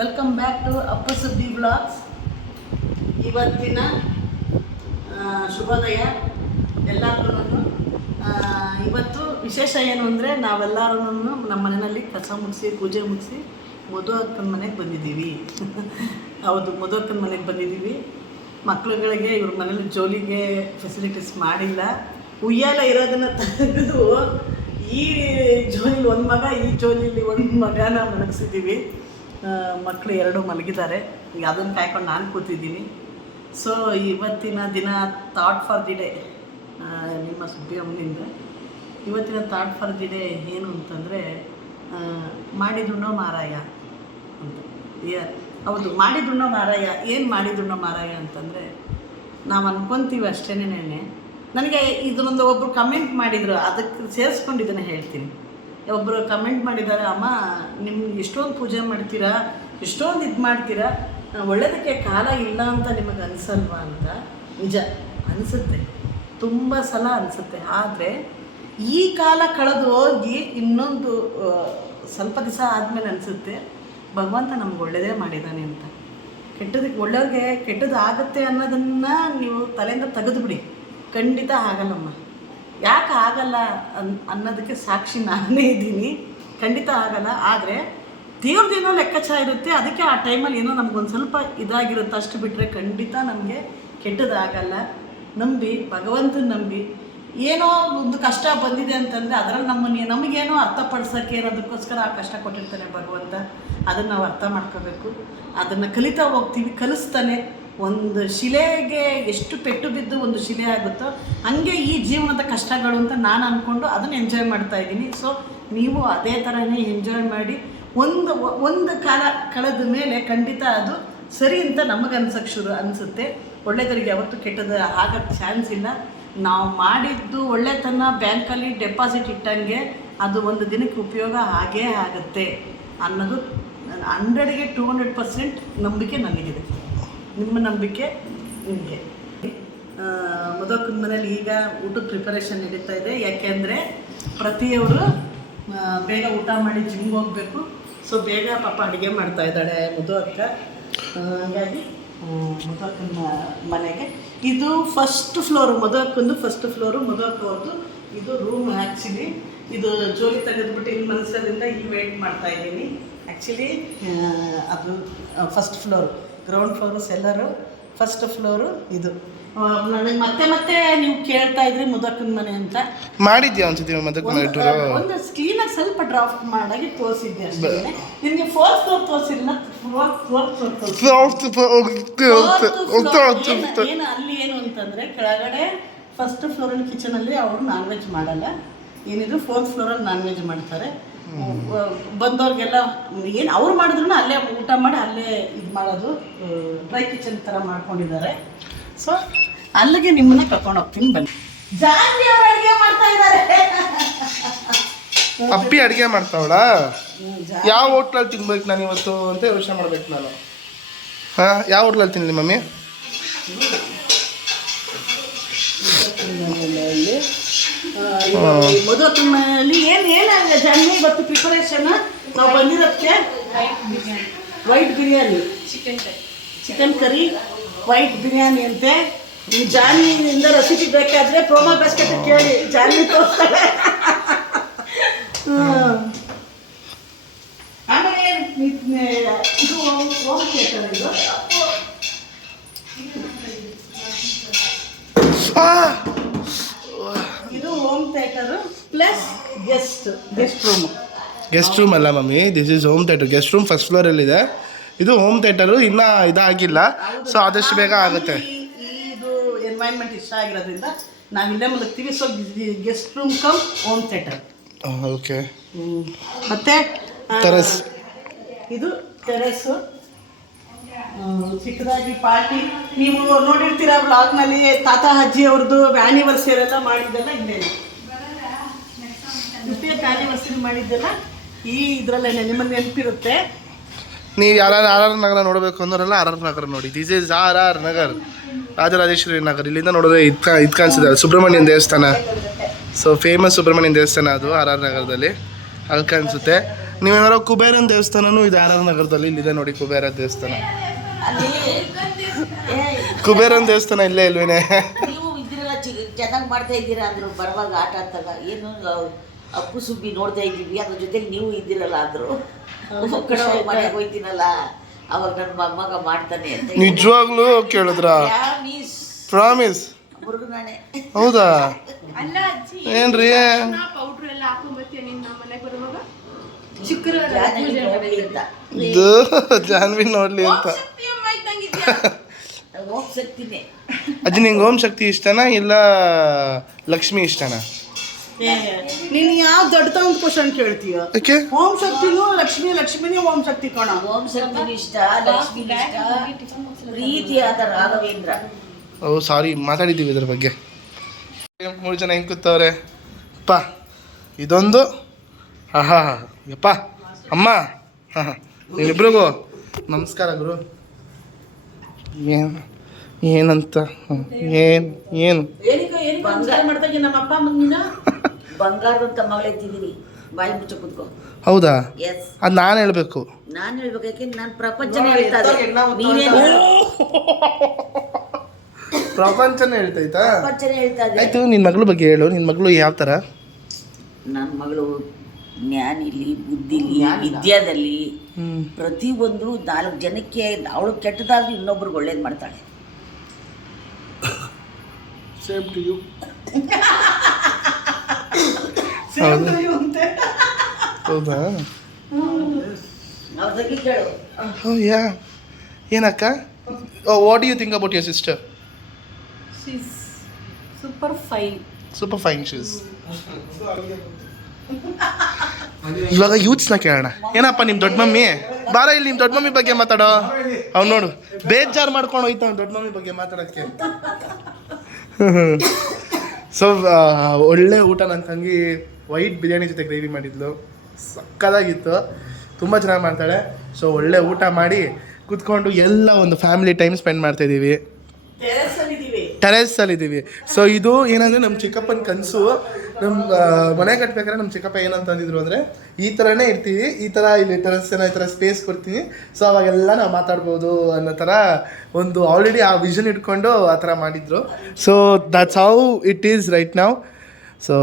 Welcome back to Appu ಸುದ್ದಿ blogs. ಇವತ್ತಿನ ಶುಭೋದಯ ಎಲ್ಲರಿಗೂ. ಇವತ್ತು ವಿಶೇಷ ಏನು ಅಂದರೆ ನಾವೆಲ್ಲರೂ ನಮ್ಮ ಮನೆಯಲ್ಲಿ ಕಸ ಮುಗಿಸಿ ಪೂಜೆ ಮುಗಿಸಿ ಮಧು ಅಕ್ಕನ ಮನೆಗೆ ಬಂದಿದ್ದೀವಿ. ಹೌದು, ಮಧು ಅಕ್ಕನ ಮನೆಗೆ ಬಂದಿದ್ದೀವಿ. ಮಕ್ಕಳುಗಳಿಗೆ ಇವ್ರ ಮನೇಲಿ ಜೋಲಿಗೆ ಫೆಸಿಲಿಟೀಸ್ ಮಾಡಿಲ್ಲ. ಉಯ್ಯಾಲ ಇರೋದನ್ನು ತೆಗೆದು ಈ ಜೋಲಿ ಒಂದು ಮಗ, ಈ ಜೋಲಿಲಿ ಒಂದು ಮಗನ ಮಲಗಿಸಿದ್ದೀವಿ. ಮಕ್ಕಳು ಎರಡು ಮಲಗಿದ್ದಾರೆ. ಈಗ ಅದನ್ನು ಕಾಯ್ಕೊಂಡು ನಾನು ಕೂತಿದ್ದೀನಿ. ಸೊ ಇವತ್ತಿನ ದಿನ ಥಾಟ್ ಫಾರ್ ದಿ ಡೇ ನಿಮ್ಮ ಸುದ್ದಿ ಅಮ್ಮನಿಂದ. ಇವತ್ತಿನ ಥಾಟ್ ಫಾರ್ ದಿ ಡೇ ಏನು ಅಂತಂದರೆ ಮಾಡಿದುಣ್ಣೋ ಮಾರಾಯ ಅಂತ. ಹೌದು, ಮಾಡಿದುಣ್ಣೋ ಮಾರಾಯ. ಏನು ಮಾಡಿದುಣ್ಣೋ ಮಾರಾಯ ಅಂತಂದರೆ ನಾವು ಅನ್ಕೊತೀವಿ ಅಷ್ಟೇನೇನೆ. ನನಗೆ ಇದನ್ನೊಂದು ಒಬ್ಬರು ಕಮೆಂಟ್ ಮಾಡಿದರು, ಅದಕ್ಕೆ ಸೇರಿಸ್ಕೊಂಡು ಇದನ್ನು ಹೇಳ್ತೀನಿ. ಒಬ್ಬರು ಕಮೆಂಟ್ ಮಾಡಿದ್ದಾರೆ, ಅಮ್ಮ ನಿಮ್ಗೆ ಎಷ್ಟೊಂದು ಪೂಜೆ ಮಾಡ್ತೀರಾ, ಎಷ್ಟೊಂದು ಇದು ಮಾಡ್ತೀರಾ, ಒಳ್ಳೆಯದಕ್ಕೆ ಕಾಲ ಇಲ್ಲ ಅಂತ ನಿಮಗೆ ಅನಿಸಲ್ವಾ ಅಂತ. ನಿಜ ಅನಿಸುತ್ತೆ, ತುಂಬ ಸಲ ಅನಿಸುತ್ತೆ. ಆದರೆ ಈ ಕಾಲ ಕಳೆದು ಹೋಗಿ ಇನ್ನೊಂದು ಸ್ವಲ್ಪ ದಿವಸ ಆದಮೇಲೆ ಅನಿಸುತ್ತೆ ಭಗವಂತ ನಮ್ಗೆ ಒಳ್ಳೆಯದೇ ಮಾಡಿದ್ದಾನೆ ಅಂತ. ಕೆಟ್ಟದಕ್ಕೆ ಒಳ್ಳೆಯವ್ರಿಗೆ ಕೆಟ್ಟದ್ದು ಆಗುತ್ತೆ ಅನ್ನೋದನ್ನು ನೀವು ತಲೆಯಿಂದ ತೆಗೆದುಬಿಡಿ. ಖಂಡಿತ ಆಗಲ್ಲಮ್ಮ. ಯಾಕೆ ಆಗಲ್ಲ ಅನ್ನೋದಕ್ಕೆ ಸಾಕ್ಷಿ ನಾನೇ ಇದ್ದೀನಿ. ಖಂಡಿತ ಆಗಲ್ಲ. ಆದರೆ ದೇವ್ರದ್ದೇನೋ ಲೆಕ್ಕಾಚಾರ ಇರುತ್ತೆ. ಅದಕ್ಕೆ ಆ ಟೈಮಲ್ಲಿ ಏನೋ ನಮಗೊಂದು ಸ್ವಲ್ಪ ಇದಾಗಿರುತ್ತೆ. ಅಷ್ಟು ಬಿಟ್ಟರೆ ಖಂಡಿತ ನಮಗೆ ಕೆಟ್ಟದಾಗಲ್ಲ. ನಂಬಿ, ಭಗವಂತನ ನಂಬಿ. ಏನೋ ಒಂದು ಕಷ್ಟ ಬಂದಿದೆ ಅಂತಂದರೆ ಅದರಲ್ಲಿ ನಮಗೇನೋ ಅರ್ಥಪಡಿಸೋಕ್ಕೆ ಅನ್ನೋದಕ್ಕೋಸ್ಕರ ಆ ಕಷ್ಟ ಕೊಟ್ಟಿರ್ತಾನೆ ಭಗವಂತ. ಅದನ್ನು ನಾವು ಅರ್ಥ ಮಾಡ್ಕೋಬೇಕು. ಅದನ್ನು ಕಲಿತಾ ಹೋಗ್ತೀವಿ, ಕಲಿಸ್ತಾನೆ. ಒಂದು ಶಿಲೆಗೆ ಎಷ್ಟು ಪೆಟ್ಟು ಬಿದ್ದು ಒಂದು ಶಿಲೆ ಆಗುತ್ತೋ ಹಾಗೆ ಈ ಜೀವನದ ಕಷ್ಟಗಳು ಅಂತ ನಾನು ಅಂದ್ಕೊಂಡು ಅದನ್ನು ಎಂಜಾಯ್ ಮಾಡ್ತಾಯಿದ್ದೀನಿ. ಸೊ ನೀವು ಅದೇ ಥರನೇ ಎಂಜಾಯ್ ಮಾಡಿ. ಒಂದು ಕಾಲ ಕಳೆದ ಮೇಲೆ ಖಂಡಿತ ಅದು ಸರಿ ಅಂತ ನಮಗೆ ಅನಿಸುತ್ತೆ. ಒಳ್ಳೆಯದರಿಗೆ ಯಾವತ್ತೂ ಕೆಟ್ಟದ್ದು ಆಗೋಕ್ಕೆ ಚಾನ್ಸ್ ಇಲ್ಲ. ನಾವು ಮಾಡಿದ್ದು ಒಳ್ಳೆತನ ಬ್ಯಾಂಕಲ್ಲಿ ಡೆಪಾಸಿಟ್ ಇಟ್ಟಂಗೆ ಅದು ಒಂದು ದಿನಕ್ಕೆ ಉಪಯೋಗ ಆಗೇ ಆಗುತ್ತೆ ಅನ್ನೋದು 100ಗೆ 200% ನಂಬಿಕೆ ನನಗಿದೆ. ನಿಮ್ಮ ನಂಬಿಕೆ ನಿಮಗೆ. ಮಧು ಅಕ್ಕನ ಮನೇಲಿ ಈಗ ಊಟದ ಪ್ರಿಪರೇಷನ್ ನಡೀತಾ ಇದೆ. ಯಾಕೆಂದರೆ ಪ್ರತಿಯವರು ಬೇಗ ಊಟ ಮಾಡಿ ಜಿಮ್ಗೆ ಹೋಗಬೇಕು. ಸೊ ಬೇಗ ಪಾಪ ಅಡುಗೆ ಮಾಡ್ತಾ ಇದ್ದಾಳೆ ಮಧು ಅಕ್ಕ. ಹಾಗಾಗಿ ಮಧು ಅಕ್ಕನ ಮನೆಗೆ ಇದು ಫಸ್ಟ್ ಫ್ಲೋರು, ಮಧು ಅಕ್ಕಂದು ಫಸ್ಟ್ ಫ್ಲೋರು, ಮಧು ಅಕ್ಕ ಅವ್ರದ್ದು ಇದು ರೂಮ್. ಆ್ಯಕ್ಚುಲಿ ಇದು ಜೋಲಿ ತೆಗೆದುಬಿಟ್ಟು ಇಲ್ಲಿ ಮನಸ್ಸರಿಂದ ಇಲ್ಲಿ ವೇಟ್ ಮಾಡ್ತಾಯಿದ್ದೀನಿ. ಆ್ಯಕ್ಚುಲಿ ಅದು first floor, ground floor cellar, first floor ಇದು. ನನಗೆ ಮತ್ತೆ ನೀವು ಕೇಳ್ತಾ ಇದ್ರಿ ಮಧು ಅಕ್ಕನ ಮನೆ ಅಂತ. ಮಾಡಿದ್ಯಾ ಅನ್ಸುತ್ತೆ ಒಂದು ಕ್ಲೀನಾಗಿ ಸ್ವಲ್ಪ ಡ್ರಾಫ್ಟ್ ಮಾಡಾಗಿ ತೋರಿಸಿದ್ದೆ ಅಷ್ಟೇ. ನಿಮಗೆ ಫೋರ್ತ್ ಫ್ಲೋರ್ ತೋರಿಸಿಲ್ಲ. ಏನು ಅಲ್ಲಿ ಏನು ಅಂತಂದರೆ ಕೆಳಗಡೆ ಫಸ್ಟ್ ಫ್ಲೋರಲ್ಲಿ ಕಿಚನಲ್ಲಿ ಅವರು ನಾನ್ ವೆಜ್ ಮಾಡಲ್ಲ. ಏನಿದ್ರು ಫೋರ್ತ್ ಫ್ಲೋರಲ್ಲಿ ನಾನ್ ವೆಜ್ ಮಾಡ್ತಾರೆ. ಬಂದವ್ರಿಗೆಲ್ಲ ಏನು ಅವ್ರು ಮಾಡಿದ್ರು ಅಲ್ಲೇ ಊಟ ಮಾಡಿ ಅಲ್ಲೇ ಇದು ಮಾಡೋದು. ಡ್ರೈ ಕಿಚನ್ ಥರ ಮಾಡ್ಕೊಂಡಿದ್ದಾರೆ. ಸೊ ಅಲ್ಲಿಗೆ ನಿಮ್ಮನ್ನ ಕರ್ಕೊಂಡು ಹೋಗ್ತೀನಿ, ಬನ್ನಿ. ಜಾನ್ವಿ ಅವರು ಅಡುಗೆ ಮಾಡ್ತಾ ಇದ್ದಾರೆ. ಅಪ್ಪಿ ಅಡುಗೆ ಮಾಡ್ತಾವಳ? ಯಾವ ಹೋಟ್ಲಲ್ಲಿ ತಿನ್ಬೇಕು ನಾನು ಇವತ್ತು ಅಂತ ಯೋಚನೆ ಮಾಡ್ಬೇಕು ನಾನು. ಯಾವ ಹೋಟ್ಲಲ್ಲಿ ತಿನ್ನಲಿ ಮಮ್ಮಿ? ಮಧು ಅಕ್ಕನ ಮನೆಯಲ್ಲಿ ಏನಾಗಿದೆ ಜಾನ್ವಿ ಇವತ್ತು ಪ್ರಿಪರೇಷನ್? ನಾವು ಬಂದಿರೋದಕ್ಕೆ white biryani, chicken curry, white biryani ಅಂತೆ. ಜಾನ್ವಿಯಿಂದ ರೆಸಿಪಿ ಬೇಕಾದರೆ ಪ್ರೋಮೋ ಬಾಸ್ಕೆಟ್ ಕೇಳಿ, ಜಾನ್ವಿ ತೋರಿಸ್ತಾಳೆ. ಆಮೇಲೆ ಇದು ಹೋಮ್ ಥಿಯೇಟರ್. ಇದು home theatre plus guest room. Guest room ಅಲ್ಲ mummy, this is home theatre. Guest room first ಫ್ಲೋರಲ್ಲಿದೆ. ಇದು ಹೋಮ್ ಥಿಯೇಟರು ಇನ್ನೂ ಇದಾಗಿಲ್ಲ. ಸೊ ಆದಷ್ಟು ಬೇಗ ಆಗುತ್ತೆ. ಇದು ಎನ್ವೈರ್ಮೆಂಟ್ ಇಷ್ಟ ಆಗಿರೋದ್ರಿಂದ ನಾವು ಇಲ್ಲೇ ಮಲಗ್ತೀವಿ. So guest room cum home theatre. Okay. ಮತ್ತು ಟೆರೆಸ್, ಇದು ಟೆರೆಸ್ಸು. ಚಿಕ್ಕದಾಗಿ ಪಾರ್ಟಿ ನೀವು ನೋಡಿರ್ತೀರ ವ್ಲಾಗ್ನಲ್ಲಿ. ತಾತ ಅಜ್ಜಿ ಅವ್ರದ್ದು ಆ್ಯನಿವರ್ಸರಿ ಎಲ್ಲ ಮಾಡಿದ್ದೆಲ್ಲ ಇಲ್ಲೇನೆ. 50th ಆ್ಯನಿವರ್ಸರಿ ಮಾಡಿದ್ದೆಲ್ಲ ಈ ಇದರಲ್ಲೇ ನಿಮ್ಮನ್ನು ನೆನಪಿರುತ್ತೆ. ನೀವು ಯಾರು ಆರ್ ಆರ್ ನಗರ ನೋಡಬೇಕು ಅಂದವರೆಲ್ಲ ಆರ್ ಆರ್ ನಗರ ನೋಡಿ. This is R R Nagar, Rajarajeshwari Nagar. ಇಲ್ಲಿಂದ ನೋಡಿದ್ರೆ ಇದು ಕಾಣಿಸಿದೆ ಸುಬ್ರಹ್ಮಣ್ಯನ ದೇವಸ್ಥಾನ. ಸೊ ಫೇಮಸ್ ಸುಬ್ರಹ್ಮಣ್ಯನ ದೇವಸ್ಥಾನ ಅದು ಆರ್ ಆರ್ ನಗರದಲ್ಲಿ. ಅಲ್ಲಿ ಕಾಣಿಸುತ್ತೆ. ನೀವೇನಾರು ಕುಬೇರನ ದೇವಸ್ಥಾನನೂ ಇದೆ ಆರ್ ಆರ್ ನಗರದಲ್ಲಿ, ಇಲ್ಲಿದೆ ನೋಡಿ ಕುಬೇರ ದೇವಸ್ಥಾನ. ಅಲ್ಲಿ ಕುಬೇರನ ದೇವಸ್ಥಾನ ಇಲ್ಲೇ ಇಲ್ವೇನೆ? ನೀವು ಇದ್ದೀರಲ್ಲ ಚೆನ್ನಾಗಿ ಮಾಡ್ತಾ ಇದ್ದೀರಾ ಅಂದ್ರು ಬರುವಾಗ ಆಟ ಆಡ್ತಾಗ ಏನು ಅಪ್ಪು ಸುಬ್ಬಿ ನೋಡ್ತಾ ಇದ್ದೀವಿ, ಅದ್ರ ಜೊತೆಗೆ ನೀವು ಇದ್ದೀರಲ್ಲ ಅಂದ್ರು. ಕಡೆ ಮನೆಗೆ ಹೋಯ್ತೀನಲ್ಲ ಅವಾಗ ನನ್ನ ಮಗ ಮಾಡ್ತಾನೆ ಅಂತ ನಿಜವಾಗ್ಲೂ ಕೇಳಿದ್ರ? ಪ್ರಾಮಿಸ್? ಮುರುಗನಾಣೆ. ಹೌದಾ? ಅಲ್ಲ ಅಜ್ಜಿ, ಏನ್ರಿ ಪೌಡ್ರ್ ಎಲ್ಲ ಹಾಕೊಂಡ್ಬರ್ತೀಯ ನೀನು ನಮ್ಮ ಮನೆಗೆ ಬರುವಾಗ? ಇದು ಜಾನ್ವಿ ನೋಡ್ಲಿ ಅಂತ. ಓಂ ಶಕ್ತಿನೇ. ಅಜ್ಜಿ ನಿಂಗೆ ಓಂ ಶಕ್ತಿ ಇಷ್ಟನಾ ಇಲ್ಲ ಲಕ್ಷ್ಮಿ ಇಷ್ಟನಾ? ನೀನು ಯಾವ ದೊಡ್ಡ ಒಂದು ಕ್ವಶನ್ ಕೇಳ್ತೀಯ? ಯಾಕೆ? ಓಂ ಶಕ್ತಿನೂ ಲಕ್ಷ್ಮಿನೇ ಓಂ ಶಕ್ತಿ ಕಣ. ಓಂ ಶಕ್ತಿನೂ ಇಷ್ಟ, ಲಕ್ಷ್ಮಿ ಇಷ್ಟ, ಪ್ರೀತಿಯಾದ ರಾಘವೇಂದ್ರ. ಓ ಸಾರಿ, ಮಾತಾಡಿದ್ದೀವಿ ಇದ್ರ ಬಗ್ಗೆ. 3 ಜನ ಹೆಂಗೆ ಕೂತವ್ರೆ ಅಪ್ಪ, ಇದೊಂದು ಆಹಾ ಯಪ್ಪ ಅಮ್ಮ. ಹಾಂ ಹಾಂ, ನೀವಿಬ್ರಿಗೂ ನಮಸ್ಕಾರ ಗುರು. ಏನಂತ ಏನು ಮಾಡ್ತಾ ನಮ್ಮ ಅಪ್ಪ ಅಮ್ಮನ ಬಂಗಾರದಂತ ಮಗಳೆತ್ತಿದ್ದೀನಿ, ಬಾಯಿ ಮುಚ್ಚ ಕೂತ್ಕೋ. ಹೌದಾ? ಎಸ್, ಅದು ನಾನು ಹೇಳ್ಬೇಕು. ನಾನು ಹೇಳ್ಬೇಕು, ಯಾಕೆಂದ್ರೆ ನಾನು ಪ್ರಪಂಚನೇ ಹೇಳ್ತಾ ಇದ್ದೆ, ನೀನೇನು ಪ್ರಪಂಚನೇ ಹೇಳ್ತೈತಾ? ಪ್ರಪಂಚನೇ ಹೇಳ್ತಾ ಇದ್ದೆ. ಆಯ್ತು, ನಿನ್ನ ಮಗಳ ಬಗ್ಗೆ ಹೇಳು. ನಿನ್ನ ಮಗಳು ಯಾವ ಥರ? ನನ್ನ ಮಗಳು ಜ್ಞಾನಿಲಿ, ಬುದ್ಧಿಲಿ, ವಿದ್ಯಾದಲ್ಲಿ ಪ್ರತಿಯೊಂದು 4 ಜನಕ್ಕೆ ಅವಳು ಕೆಟ್ಟದಾದ್ರೂ ಇನ್ನೊಬ್ರಿಗೆ ಒಳ್ಳೇದು ಮಾಡ್ತಾಳೆ. Same to you. ಹೌದಾ? ಅವ್ರ ಬಗ್ಗೆ ಕೇಳು. Oh yeah. ಏನಕ್ಕ? What do you think about your sister? Super fine. Super fine she's. ಇವಾಗ ಯೂತ್ಸ್ನ ಕೇಳೋಣ. ಏನಪ್ಪ ನಿಮ್ಮ ದೊಡ್ಡ ಮಮ್ಮಿ? ಬಾರ ಇಲ್ಲಿ, ನಿಮ್ಮ ದೊಡ್ಡ ಮಮ್ಮಿ ಬಗ್ಗೆ ಮಾತಾಡೋ. ಅವ್ನು ನೋಡು ಬೇಜಾರು ಮಾಡ್ಕೊಂಡು ಹೋಯ್ತು ಅವ್ನು ದೊಡ್ಡ ಮಮ್ಮಿ ಬಗ್ಗೆ ಮಾತಾಡೋಕ್ಕೆ. ಸೊ ಒಳ್ಳೆ ಊಟ. ನನ್ನ ತಂಗಿ ವೈಟ್ ಬಿರಿಯಾನಿ ಜೊತೆ ಗ್ರೇವಿ ಮಾಡಿದ್ಲು, ಸಕ್ಕದಾಗಿತ್ತು. ತುಂಬ ಚೆನ್ನಾಗಿ ಮಾಡ್ತಾಳೆ. ಸೊ ಒಳ್ಳೆ ಊಟ ಮಾಡಿ ಕೂತ್ಕೊಂಡು ಎಲ್ಲ ಒಂದು ಫ್ಯಾಮಿಲಿ ಟೈಮ್ ಸ್ಪೆಂಡ್ ಮಾಡ್ತಾಯಿದ್ದೀವಿ. ಟೆರೆಸ್ಸಲ್ಲಿದ್ದೀವಿ. ಸೊ ಇದು ಏನಂದರೆ ನಮ್ಮ ಚಿಕ್ಕಪ್ಪನ ಕನಸು. ನಮ್ಮ ಮನೆ ಕಟ್ಬೇಕಾದ್ರೆ ನಮ್ಮ ಚಿಕ್ಕಪ್ಪ ಏನಂತಂದಿದ್ರು ಅಂದರೆ, ಈ ಥರನೇ ಇರ್ತೀವಿ, ಈ ಥರ ಇಲ್ಲಿ ಟೆರೆಸ್ಸನ್ನ ಈ ಥರ ಸ್ಪೇಸ್ ಕೊಡ್ತೀನಿ, ಸೊ ಅವಾಗೆಲ್ಲ ನಾವು ಮಾತಾಡ್ಬೋದು ಅನ್ನೋ ಥರ ಒಂದು ಆಲ್ರೆಡಿ ಆ ವಿಷನ್ ಇಟ್ಕೊಂಡು ಆ ಥರ ಮಾಡಿದರು. So that's how it is right ನಾವು. ಸೊ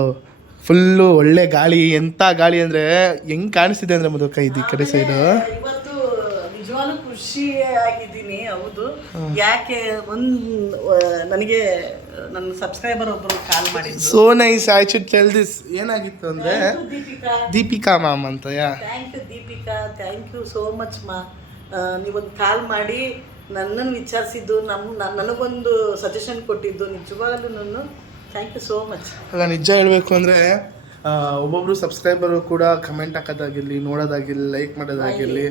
ಫುಲ್ಲು ಒಳ್ಳೆ ಗಾಳಿ. ಎಂಥ ಗಾಳಿ ಅಂದರೆ ಹೆಂಗೆ ಕಾಣಿಸ್ತಿದೆ ಅಂದರೆ ಮಧುಕ ಇದು ಈ ಕಡೆ ಸೈಡು. ಇವತ್ತು ನಿಜವಾಗ್ಲೂ ಖುಷಿ ಆಗಿದ್ದೀನಿ. ಹೌದು, ಯಾಕೆ ನನಗೆ ನನ್ನ ಸಬ್ಸ್ಕ್ರೈಬರ್ ಒಬ್ಬರು ಕಾಲ್ ಮಾಡಿದ್ರು. So nice, I should tell this. ಏನಾಗಿತ್ತು ಅಂದರೆ ದೀಪಿಕಾ ಮ್ಯಾಮ್ ಅಂತ. Yeah, thank you Deepika, thank you so much ಮಾ. ನೀವೊಂದು ಕಾಲ್ ಮಾಡಿ ನನ್ನನ್ನು ವಿಚಾರಿಸಿದ್ದು, ನನಗೊಂದು ಸಜೆಷನ್ ಕೊಟ್ಟಿದ್ದು, ನಿಜವಾಗಲೂ ನಾನು ಥ್ಯಾಂಕ್ ಯು ಸೋ ಮಚ್. ಆಗ ನಿಜ ಹೇಳಬೇಕು ಅಂದರೆ ಒಬ್ಬೊಬ್ಬರು ಸಬ್ಸ್ಕ್ರೈಬರು ಕೂಡ ಕಮೆಂಟ್ ಹಾಕೋದಾಗಿರಲಿ, ನೋಡೋದಾಗಿರಲಿ, ಲೈಕ್ ಮಾಡೋದಾಗಿರಲಿ,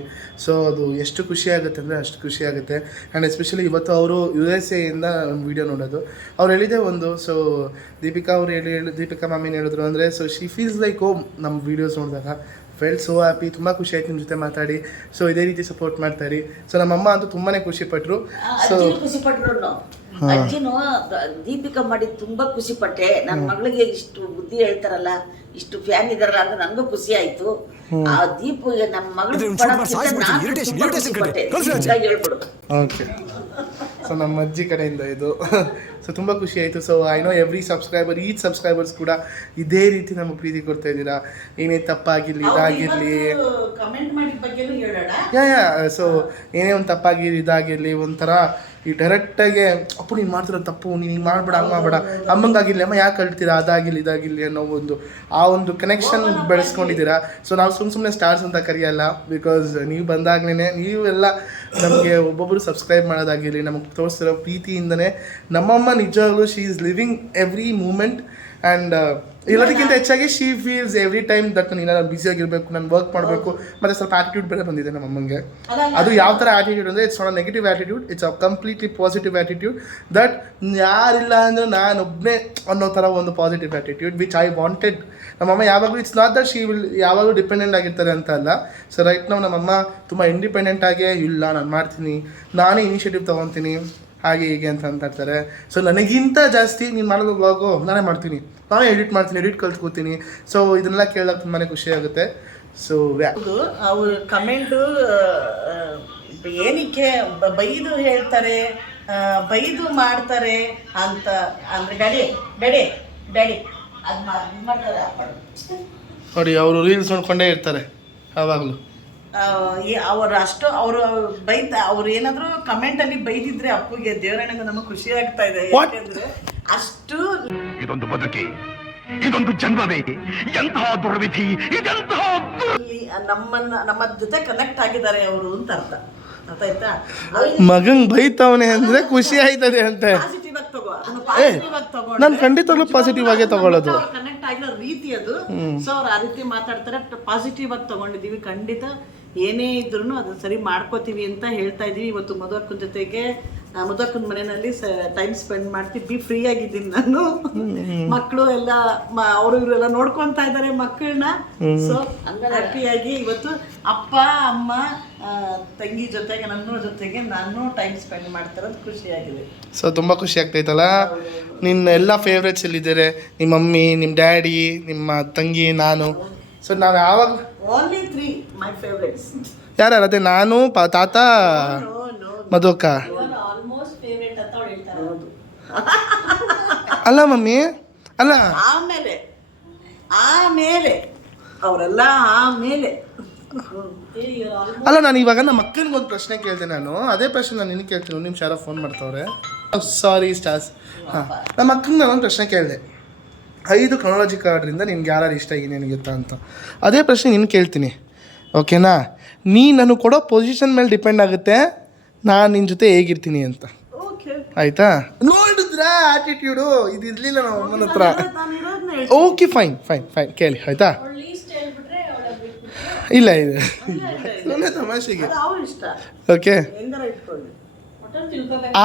ಸೊ ಅದು ಎಷ್ಟು ಖುಷಿ ಆಗುತ್ತೆ ಅಂದರೆ ಅಷ್ಟು ಖುಷಿ ಆಗುತ್ತೆ. ಆ್ಯಂಡ್ ಎಸ್ಪೆಷಲಿ ಇವತ್ತು ಅವರು USA ಇಂದ ಒಂದು ವೀಡಿಯೋ ನೋಡೋದು. ಅವ್ರು ಹೇಳಿದೆ ಒಂದು, ಸೊ ದೀಪಿಕಾ ಮ್ಯಾಮ್ ಏನು ಹೇಳಿದ್ರು ಅಂದರೆ, so she feels like home. ನಮ್ಮ ವೀಡಿಯೋಸ್ ನೋಡಿದಾಗ ಫೆಲ್ಟ್ ಸೋ ಹ್ಯಾಪಿ. ತುಂಬ ಖುಷಿ ಆಯ್ತು ನಿಮ್ಮ ಜೊತೆ ಮಾತಾಡಿ. ಸೊ ಇದೇ ರೀತಿ ಸಪೋರ್ಟ್ ಮಾಡ್ತಾಯಿರಿ. ಸೊ ನಮ್ಮಮ್ಮ ಅಂತೂ ತುಂಬಾ ಖುಷಿಪಟ್ಟರು. ಸೊ ಖುಷಿ ಪಟ್ರು. ಅಜ್ಜಿನೂ ದೀಪಿಕಾ ಮಾಡಿ ತುಂಬಾ ಖುಷಿ ಪಟ್ಟೆ. ನನ್ನ ಮಗಳಿಗೆ ಇಷ್ಟು ಬುದ್ಧಿ ಹೇಳ್ತಾರಲ್ಲ, ಇಷ್ಟು ಫ್ಯಾನ್ ಇದಾರಲ್ಲ ಅಂತ ನನಗೂ ಖುಷಿ ಆಯ್ತು. ಆ ದೀಪಿಗೆ ನಮ್ಮ ಮಗಳು ಹೇಳ್ಬಿಡು. ಓಕೆ, ಸೊ ನಮ್ಮ ಅಜ್ಜಿ ಕಡೆಯಿಂದ ಇದು. ಸೊ ತುಂಬ ಖುಷಿ ಆಯಿತು. So I know every subscriber, each subscribers ಕೂಡ ಇದೇ ರೀತಿ ನಮಗೆ ಪ್ರೀತಿ ಕೊಡ್ತಾ ಇದ್ದೀರಾ. ಏನೇ ತಪ್ಪಾಗಿರಲಿ, ಇದಾಗಿರಲಿ, ಕಮೆಂಟ್ ಮಾಡಿದ ಬಗ್ಗೆನೂ ಹೇಳೋಣ. ಯಾ. ಸೊ ಏನೇ ಒಂದು ತಪ್ಪಾಗಿರಲಿ, ಇದಾಗಿರಲಿ, ಒಂಥರ ಈ ಡೈರೆಕ್ಟಾಗೆ ಅಪ್ಪು ನೀನು ಮಾಡ್ತಿರೋ ತಪ್ಪು, ನೀನು ಹಿಂಗೆ ಮಾಡಬೇಡ, ಹಂಗೆ ಮಾಡಬೇಡ, ಅಮ್ಮಂಗಾಗಿರಲಿ, ಅಮ್ಮ ಯಾಕೆ ಕಳ್ತೀರಾ, ಅದಾಗಿರಲಿ ಇದಾಗಿರಲಿ ಅನ್ನೋ ಒಂದು ಕನೆಕ್ಷನ್ ಬೆಳೆಸ್ಕೊಂಡಿದ್ದೀರಾ. ಸೊ ನಾವು ಸುಮ್ಮನೆ ಸ್ಟಾರ್ಸ್ ಅಂತ ಕರೆಯಲ್ಲ, ಬಿಕಾಸ್ ನೀವು ಬಂದಾಗಲೇ ನೀವೆಲ್ಲ ನಮಗೆ ಒಬ್ಬೊಬ್ಬರು ಸಬ್ಸ್ಕ್ರೈಬ್ ಮಾಡೋದಾಗಿರಲಿ, ನಮಗೆ ತೋರಿಸ್ತಿರೋ ಪ್ರೀತಿಯಿಂದನೇ ನಮ್ಮಮ್ಮ ನಿಜವಾಗ್ಲೂ she is living every moment. And ಎಲ್ಲದಕ್ಕಿಂತ ಹೆಚ್ಚಾಗಿ she feels every time that ನಾನು ಏನಾದ್ರು ಬ್ಯುಸಿಯಾಗಿರಬೇಕು, ನಾನು ವರ್ಕ್ ಮಾಡಬೇಕು. ಮತ್ತು ಸ್ವಲ್ಪ ಆ್ಯಟಿಟ್ಯೂಡ್ ಬೇರೆ ಬಂದಿದೆ ನಮ್ಮ ಅಮ್ಮಂಗೆ. ಅದು ಯಾವ ಥರ ಆ್ಯಟಿಟ್ಯೂಡ್ ಅಂದರೆ, it's not a negative attitude, it's a completely positive attitude. That ಯಾರಿಲ್ಲ ಅಂದರೆ ನಾನೊಬ್ಬನೇ ಅನ್ನೋ ಥರ ಒಂದು positive attitude which I wanted. ನಮ್ಮಮ್ಮ ಯಾವಾಗಲೂ, it's not that she will ಯಾವಾಗಲೂ ಡಿಪೆಂಡೆಂಟ್ ಆಗಿರ್ತಾರೆ ಅಂತ ಅಲ್ಲ. ಸೊ ರೈಟ್ ನಾವು ನಮ್ಮಮ್ಮ ತುಂಬ ಇಂಡಿಪೆಂಡೆಂಟಾಗೇ, ಇಲ್ಲ ನಾನು ಮಾಡ್ತೀನಿ, ನಾನೇ ಇನಿಷಿಯೇಟಿವ್ ತೊಗೊತೀನಿ, ಹಾಗೆ ಹೀಗೆ ಅಂತ ಇರ್ತಾರೆ. ಸೊ ನನಗಿಂತ ಜಾಸ್ತಿ ನೀನು ಮಾಡೋದು ವ್ಲಾಗು ನಾನೇ ಮಾಡ್ತೀನಿ, ನಾನೇ ಎಡಿಟ್ ಮಾಡ್ತೀನಿ, ಎಡಿಟ್ ಕಲ್ತ್ಕೋತೀನಿ. ಸೊ ಇದನ್ನೆಲ್ಲ ಕೇಳೋಕೆ ತುಂಬಾ ಖುಷಿ ಆಗುತ್ತೆ. ಸೊ ಹೌದು, ಅವ್ರ ಕಮೆಂಟು ಏನಕ್ಕೆ ಬೈದು ಹೇಳ್ತಾರೆ, ಬೈದು ಮಾಡ್ತಾರೆ ಅಂತ ಅಂದ್ರೆ ಡ್ಯಾಡಿ ಅದು ಮಾಡ್ತಾರೆ. ನೋಡಿ ಅವರು ರೀಲ್ಸ್ ನೋಡ್ಕೊಂಡೇ ಇರ್ತಾರೆ ಯಾವಾಗಲೂ. ಅವರು ಅವ್ರು ಏನಾದ್ರು ಕಮೆಂಟ್ ಅಲ್ಲಿ ಬೈದಿದ್ರೆ ಅಪ್ಪುಗೆ ದೇವರಣ್ಣಗೆ ನಮಗೆ ಖುಷಿ ಆಗ್ತಾ ಇದೆ. What? ಯಾಕೆಂದ್ರೆ ಅಷ್ಟು ಇದೊಂದು ಬದುಕಿ, ಇದೊಂದು ಜನ್ಮವೇ, ಎಂತಹ ದುರ್ವಿಧಿ, ಇದೆಂತಹ ನಮ್ಮ ಜೊತೆ ಕನೆಕ್ಟ್ ಆಗಿದ್ದಾರೆ ಅವರು ಅಂತ ಅರ್ಥ ಆಯ್ತಾ? ಮಗಂಗ್ ಬೈತವನೆ ಅಂದ್ರೆ ಖುಷಿ ಆಯ್ತದೆ ಅಂತೆ. ಪಾಸಿಟಿವ್ ಆಗಿ ತಗೋ, ಅದನ್ನ ಪಾಸಿಟಿವ್ ಆಗಿ ತಗೊಂಡು ನಾನು ಖಂಡಿತವಾಗ್ಲೂ ಪಾಸಿಟಿವ್ ಆಗೇ ತಗೊಳ್ಳೋದು. ಕನೆಕ್ಟ್ ಆಗಿರೋ ರೀತಿ ಅದು. ಸೊ ಅವ್ರು ಆ ರೀತಿ ಮಾತಾಡ್ತಾರೆ, ಪಾಸಿಟಿವ್ ಆಗಿ ತಗೊಂಡಿದೀವಿ. ಖಂಡಿತ ಏನೇ ಇದ್ರು ಅದು ಸರಿ ಮಾಡ್ಕೋತೀವಿ ಅಂತ ಹೇಳ್ತಾ ಇದೀವಿ. ಇವತ್ತು ಮಧುವಕ್ಕನ ಜೊತೆಗೆ ಮಧುವಕ್ಕನ ಮನೆಯಲ್ಲಿ ಟೈಮ್ ಸ್ಪೆಂಡ್ ಮಾಡ್ತೀವಿ. ಫ್ರೀ ಆಗಿದ್ದೀನಿ ನಾನು. ಮಕ್ಕಳು ಎಲ್ಲ ಅವರು ಇವರೆಲ್ಲ ನೋಡ್ಕೊಂತಾ ಇದ್ದಾರೆ ಮಕ್ಕಳನ್ನ. ಸೊ ಹ್ಯಾಪಿಯಾಗಿ ಇವತ್ತು ಅಪ್ಪ ಅಮ್ಮ ತಂಗಿ ಜೊತೆಗೆ ನನ್ನ ಜೊತೆಗೆ ನಾನು ಟೈಮ್ ಸ್ಪೆಂಡ್ ಮಾಡ್ತಿರೋದು ಖುಷಿಯಾಗಿದೆ. ಸೊ ತುಂಬ ಖುಷಿ ಆಗ್ತೈತಲ್ಲ. ನಿನ್ನ ಎಲ್ಲ ಫೇವ್ರೇಟ್ಸ್ ಇಲ್ಲಿದ್ದಾರೆ, ನಿಮ್ಮ ಮಮ್ಮಿ, ನಿಮ್ಮ ಡ್ಯಾಡಿ, ನಿಮ್ಮ ತಂಗಿ, ನಾನು. ಸೊ ನಾವು ಯಾವಾಗ ಓನ್ಲಿ 3 ಮೈ ಫೇವ್ರೇಟ್ಸ್. ಯಾರು ಅದೇ ನಾನು, ತಾತ, ಮಧುವಕ್ಕ. ಅಲ್ಲ ಮಮ್ಮಿ, ಅಲ್ಲ ಆಮೇಲೆ ಅವರೆಲ್ಲ ಆಮೇಲೆ. ಅಲ್ಲ ನಾನು ಇವಾಗ ನಮ್ಮ ಅಕ್ಕನಿಗೆ ಒಂದು ಪ್ರಶ್ನೆ ಕೇಳಿದೆ. ನಾನು ಅದೇ ಪ್ರಶ್ನೆ ನಾನು ನಿನಗೆ ಕೇಳ್ತೀನಿ. ಒಂದು ನಿಮಿಷ ಯಾರೋ ಫೋನ್ ಮಾಡ್ತಾವ್ರೆ. ಸಾರಿ ಸ್ಟಾರ್ಸ್. ಹಾಂ, ನಮ್ಮ ಅಕ್ಕನಿಗೆ ನಾನೊಂದು ಪ್ರಶ್ನೆ ಕೇಳಿದೆ. 5 ಕ್ರೊನಾಲಜಿ ಕಾರ್ಡ್ರಿಂದ ನಿನ್ಗೆ ಯಾರು ಇಷ್ಟ, ಏನೇನು ಗೊತ್ತಾ ಅಂತ. ಅದೇ ಪ್ರಶ್ನೆ ನಿನ್ನ ಕೇಳ್ತೀನಿ, ಓಕೆನಾ? ನಾನು ಕೊಡೋ ಪೊಸಿಷನ್ ಮೇಲೆ ಡಿಪೆಂಡ್ ಆಗುತ್ತೆ ನಾನು ನಿನ್ನ ಜೊತೆ ಹೇಗಿರ್ತೀನಿ ಅಂತ. ಆಯಿತಾ? ನೋಡಿದ್ರಾ ಆಟಿಟ್ಯೂಡು ಇದು ಇರಲಿಲ್ಲ ನಮ್ಮ ಅಮ್ಮನ ಹತ್ರ. ಓಕೆ, ಫೈನ್ ಕೇಳಿ, ಆಯಿತಾ? ಇಲ್ಲ ಇದೆ ಸುಮ್ಮನೆ ತಮಾಷೆಗೆ. ಓಕೆ,